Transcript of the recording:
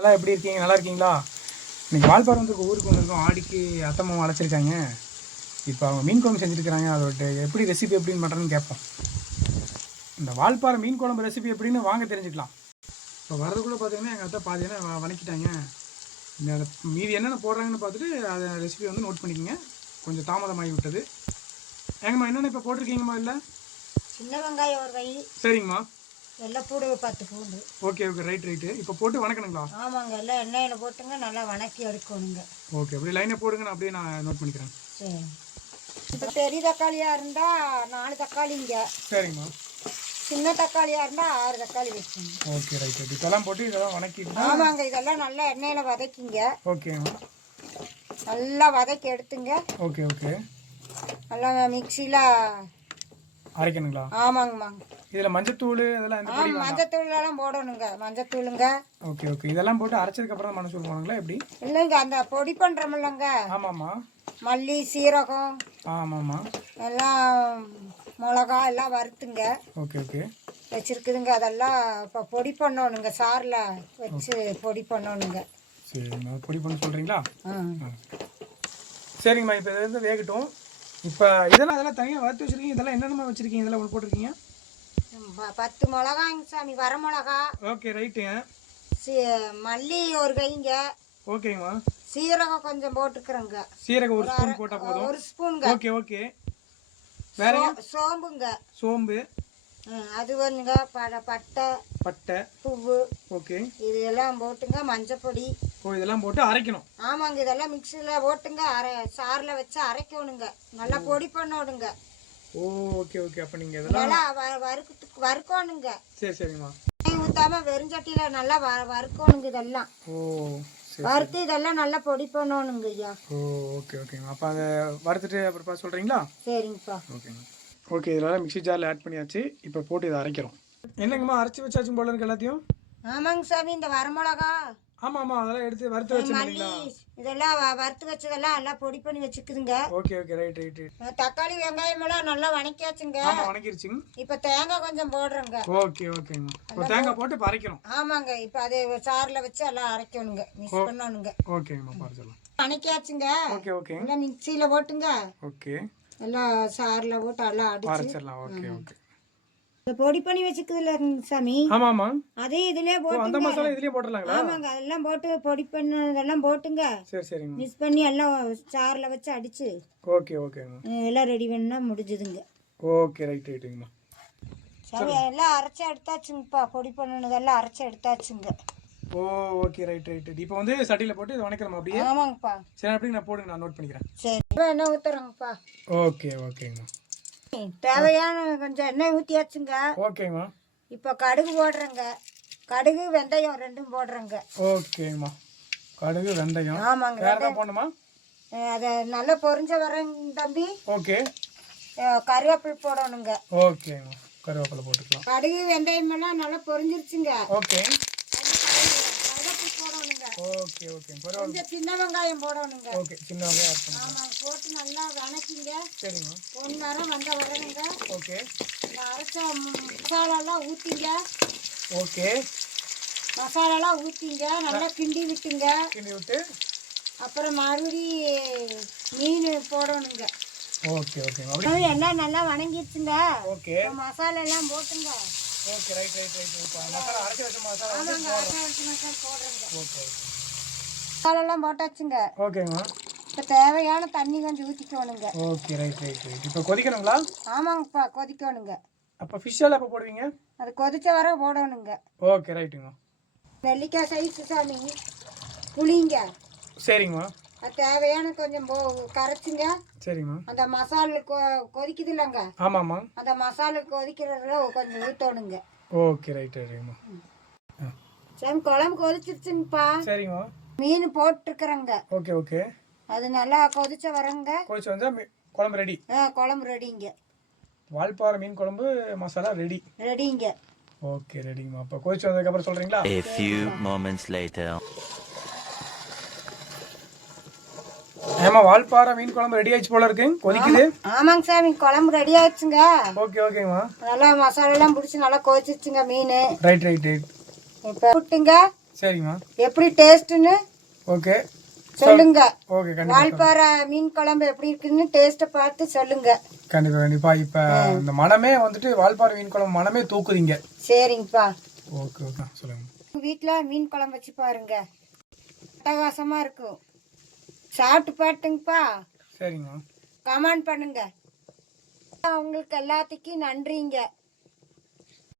எல்லாம் எப்படி இருக்கீங்க? நல்லா இருக்கீங்களா? இன்றைக்கி வால்பாறை வந்து ஊருக்கு வந்திருக்கோம். ஆடிக்கு அத்தம்மா அழைச்சிருக்காங்க. இப்போ அவங்க மீன் குழம்பு செஞ்சுருக்கிறாங்க. அதோட எப்படி ரெசிபி எப்படின்னு பண்ணுறேன்னு கேட்போம். இந்த வால்பாறை மீன் குழம்பு ரெசிபி எப்படின்னு வாங்க தெரிஞ்சுக்கலாம். இப்போ வரதுக்குள்ளே பார்த்தீங்கன்னா எங்கள் அத்தை பாதியான வணக்கிட்டாங்க. இந்த மீதி என்னென்ன போடுறாங்கன்னு பார்த்துட்டு அதை ரெசிபி வந்து நோட் பண்ணிக்கோங்க. கொஞ்சம் தாமதமாகி விட்டது. ஏங்கம்மா என்னென்ன இப்போ போட்டிருக்கீங்கம்மா? இல்லை, சின்ன வெங்காயம் ஒரு கை. சரிங்கம்மா. வெள்ளைப்பூடு 10 பூண்டு. Okay okay, right. இப்போ போட்டு வணக்கணுங்களா? ஆமாங்க, எல்லாம் எண்ணெயில் போட்டுங்க, நல்லா வணக்கி எடுக்கணுங்க. ஓகே, அப்படி லைனை போடுங்க, நான் அப்படியே நான் நோட் பண்ணிக்கிறேன். சரி. இப்போ பெரிய தக்காளியாக இருந்தால் 4 தக்காளிங்க. சரிங்கம்மா. சின்ன தக்காளியாக இருந்தால் 6 தக்காளி வச்சுங்க. Okay, right. இதெல்லாம் போட்டு இதெல்லாம் வணக்கிட்டு. ஆமாங்க, இதெல்லாம் நல்லா எண்ணெயில் வதக்கிங்க. ஓகேம்மா. நல்லா வதக்கி எடுத்துங்க. Okay okay. நல்லா மிக்சியில் அரைக்கணுங்களா? ஆமாங்கம்மா. இதில் மஞ்சத்தூள் இதெல்லாம் எந்த பொடி? மஞ்சத்தூள்லாம் போடணுங்க. மஞ்சத்தூளுங்க. Okay okay. இதெல்லாம் போட்டு அரைச்சதுக்கப்புறம் மஞ்சத்தூள் போடணுங்களா எப்படி? இல்லைங்க, அந்த பொடி பண்ணுறோமில்லங்க. ஆமாம்மா. மல்லி, சீரகம், ஆமாம்மா, எல்லாம் மிளகா எல்லாம் வறுத்துங்க. Okay okay. வச்சுருக்குதுங்க. அதெல்லாம் இப்போ பொடி பண்ணணுங்க. சாரில் வச்சு பொடி பண்ணணுங்க. சரிங்கம்மா, பொடி பண்ண சொல்கிறீங்களா? ஆ, சரிங்கம்மா. இப்போ இதை வந்து வேகட்டும். இப்போ இதெல்லாம் தனியாக வறுத்து வச்சுருக்கீங்க. இதெல்லாம் என்னென்னமா வச்சுருக்கீங்க? இதெல்லாம் ஒன்று போட்டிருக்கீங்க. 10 மிளகாங்க சாமி, வர மிளகா. ஓகே, ரைட்டுங்க. மல்லி ஒரு கைங்க. ஓகேங்கம்மா. சீரகம் கொஞ்சம் போட்டுக்கிறேங்க. சீரகம் ஒரு ஸ்பூன் போட்டால் போதும். 1 ஸ்பூனுங்க. Okay okay. வேற சோம்புங்க. சோம்பு. அது வந்துங்க. பட்டை, பூவு. ஓகே. இது எல்லாம் போட்டுங்க. மஞ்சப்பொடி. ஓ, இதெல்லாம் போட்டு அரைக்கணும். ஆமாங்க, இதெல்லாம் மிக்சியில் போட்டுங்க. சாரில் வச்சு அரைக்கணுங்க. நல்லா பொடி பண்ணணுங்க. ஓ, ஓகே ஓகே. அப்போ நீங்கள் இதெல்லாம் நல்லா வறுக்கணுங்க. சரி சரிங்கம்மா. ஊற்றாம வெறுஞ்சட்டியில் நல்லா வறுக்கணுங்க. இதெல்லாம் ஓ, சரி. வறுத்து இதெல்லாம் நல்லா பொடி பண்ணணுங்க ஐயா. ஓ, ஓகே ஓகேங்கம்மா. அப்போ அதை வறுத்துட்டு அப்புறம் சொல்கிறீங்களா? சரிங்கப்பா. ஓகேங்க. ஓகே, இதெல்லாம் மிக்ஸி ஜாரில் ஆட் பண்ணியாச்சு. இப்போ போட்டு இதை அரைக்கிறோம். என்னங்கம்மா, அரைச்சி வச்சாச்சும் போல இருக்கு எல்லாத்தையும்? ஆமாங்க சாமி. இந்த வரமிளகா, ஆமாம் ஆமாம், அதெல்லாம் எடுத்து வறுத்து வச்சுருந்தீங்களா? இதெல்லாம் வறுத்து வச்சதெல்லாம் எல்லாம் பொடி பண்ணி வச்சுக்குதுங்க. Okay okay, right. தக்காளி வெங்காயம் எல்லாம் நல்லா வணக்கியாச்சுங்க. ஆமாம், வணக்கிருச்சுங்க. இப்போ தேங்காய் கொஞ்சம் போடுறோங்க. ஓகே ஓகேங்கம்மா. இப்போ தேங்காய் போட்டு இப்போ அரைக்கிறோம். ஆமாங்க, இப்போ அது சாரில் வச்சு எல்லாம் அரைக்கணுங்க. மிக்ஸ் பண்ணணுங்க. ஓகேங்கம்மா, பார்த்துக்கலாம். வணக்கியாச்சுங்க. Okay okay. எல்லாம் மிக்சியில் போட்டுங்க. ஓகே. எல்லாம் சாரில் போட்டு எல்லாம் அரைச்சிடலாம். Okay okay. பொடி பண்ணி வச்சுக்குதுல சாமி. ஆமாம்மா. அதே இதுலயே போட்டு அந்த மசாலா இதுலயே போட்டுடலாங்களா? ஆமாங்க, அதெல்லாம் போட்டு பொடி பண்ணதெல்லாம் போட்டுங்க. சரி சரிங்க. மிக்ஸ் பண்ணி எல்லாம் சாரில் வச்சு அடிச்சு. ஓகே ஓகேங்கம்மா. எல்லாம் ரெடி பண்ணா முடிஞ்சுதுங்க. ஓகே, ரைட்டுங்கம்மா. சரி, எல்லாம் அரைச்சி எடுத்தாச்சுங்கப்பா. பொடி பண்ணினதெல்லாம் அரைச்சி எடுத்தாச்சுங்க. ஓ, ஓகே, ரைட். இப்போ வந்து சட்டியில் போட்டு இதை வணக்கிறோம் அப்படியே? ஆமாங்கப்பா. சரி, அப்படி நான் போடுங்க, நான் நோட் பண்ணிக்கிறேன். சரி, இப்போ எண்ணெய் ஊற்றுறோங்கப்பா. ஓகே ஓகேங்கம்மா. தேவையான கொஞ்சம் எண்ணெய் ஊற்றியாச்சுங்க. ஓகேங்கம்மா. இப்போ கடுகு போடுறேங்க. கடுகு வெந்தயம் ரெண்டும் போடுறேங்க. ஓகேங்கம்மா. கடுகு வெந்தயம். ஆமாங்க. வேற என்ன போடணுமா? அதை நல்லா பொரிஞ்ச வரேங்க தம்பி. ஓகே. கருவேப்பிலை போடணுங்க. ஓகேங்கம்மா, கருவேப்பிலை போட்டுக்கலாம். கடுகு வெந்தயம் எல்லாம் நல்லா பொரிஞ்சிருச்சுங்க. ஓகே. கருவேப்பிலை போடணுங்க. Okay okay. கொஞ்சம் சின்ன வெங்காயம் போடணுங்க. ஓகே, சின்ன வெங்காயம் ஆட் பண்ணுங்க. ஆமாம், போட்டு நல்லா வணக்கிங்க. சரிங்கம்மா. 1 நேரம் வந்த வரணுங்க. ஓகே. இந்த அரைச்ச மசாலாலாம் ஊற்றிங்க. ஓகே. மசாலாலாம் ஊற்றிங்க, நல்லா கிண்டி விட்டுங்க. கிண்டி விட்டு அப்புறம் மறுபடி மீன் போடணுங்க. Okay okay. எல்லாம் நல்லா வணங்கிடுச்சுங்க. ஓகே. மசாலா எல்லாம் போட்டுங்க. Okay, right. இப்போ மசாலா அரைச்சி வச்ச மசாலா வந்து ஆமாங்க, அரைச்சி மசாலா போடுறேங்க. ஓகே. மசாலாலாம் போட்டாச்சுங்க. ஓகேங்கம்மா. இப்போ தேவையான தண்ணி கொஞ்சம் ஊற்றிக்கணுங்க. Okay, right. இப்போ கொதிக்கணுங்களா? ஆமாங்கப்பா, கொதிக்கணுங்க. அப்போ ஃபிஷ்ஷெல்லாம் எப்போ போடுவீங்க? அது கொதிச்ச வர போடணுங்க. ஓகே, ரைட்டுங்க. நெல்லிக்காய் சைஸ் சாமி புளிங்க. சரிங்கம்மா. அது தேவையான கொஞ்சம் கரைச்சிங்க. சரிங்கம்மா. அந்த மசாலா கொதிக்குது இல்லைங்க. ஆமாம்மா. அந்த மசாலா கொதிக்கிறதுல கொஞ்சம் ஊற்றணுங்க. ஓகே, ரைட்டுங்கம்மா. சாமி, குழம்பு கொதிச்சிருச்சுங்கப்பா. சரிங்கம்மா. மீன் போட்டுருக்குறேங்க. Okay okay. அது நல்லா கொதிச்ச வரங்க. கொதிச்சு வந்தால் குழம்பு ரெடி. குழம்பு ரெடிங்க. வால்பாறை மீன் குழம்பு மசாலா ரெடிங்க. ஓகே, ரெடிங்கம்மா. அப்போ கொதிச்சு வந்ததுக்கப்புறம் சொல்கிறீங்களா? A few moments later. ஏமா, வால்பாறை மீன் குழம்பு ரெடி ஆயிடுச்சு போல இருக்கு, கொதிக்குது. ஆமாங்க சாமி, குழம்பு ரெடி ஆயிடுச்சுங்க. ஓகே ஓகேங்கம்மா. நல்லா மசாலெல்லாம் பிடிச்சி நல்லா கொதிச்சிருச்சுங்க மீன். ரைட். இப்போ விட்டுங்க. சரிங்கம்மா. எப்படி டேஸ்ட்டுன்னு ஓகே சொல்லுங்க. ஓகே கண்டிப்பாக வால்பாறை மீன் குழம்பு எப்படி இருக்குன்னு டேஸ்ட்டை பார்த்து சொல்லுங்க. கண்டிப்பாக. இப்போ இந்த மனமே வந்துட்டு வால்பாறை மீன் குழம்பு மனமே தூக்குறீங்க. சரிங்கப்பா. ஓகே சொல்லுங்க. வீட்டில் மீன் குழம்பு வச்சு பாருங்க, அட்டகாசமாக இருக்கும். சாப்பிட்டு பாட்டுங்கப்பா. சரிங்கம்மா. கமெண்ட் பண்ணுங்க. உங்களுக்கு எல்லாத்துக்கும் நன்றிங்க.